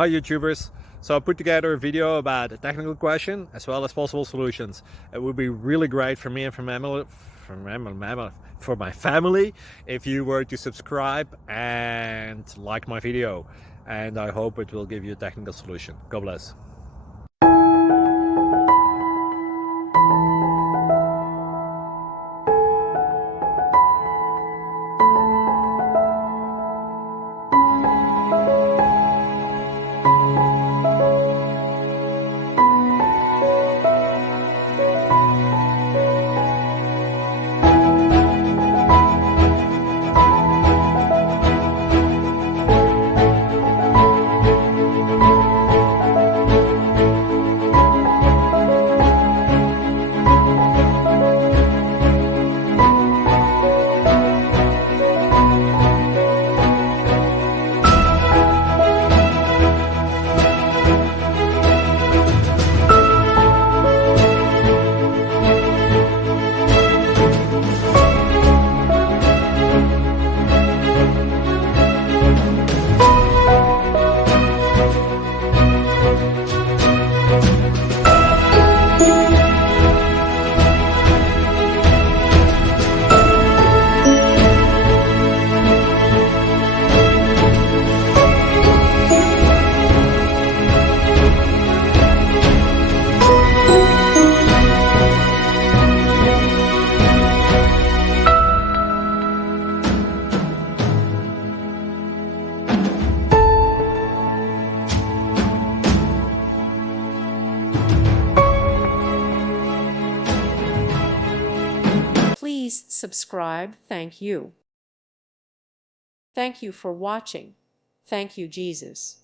Hi YouTubers. So I put together a video about a technical question as well as possible solutions. It would be really great for me and for my family if you were to subscribe and like my video, and I hope it will give you a technical solution. God bless. Please subscribe. Thank you. Thank you for watching. Thank you, Jesus.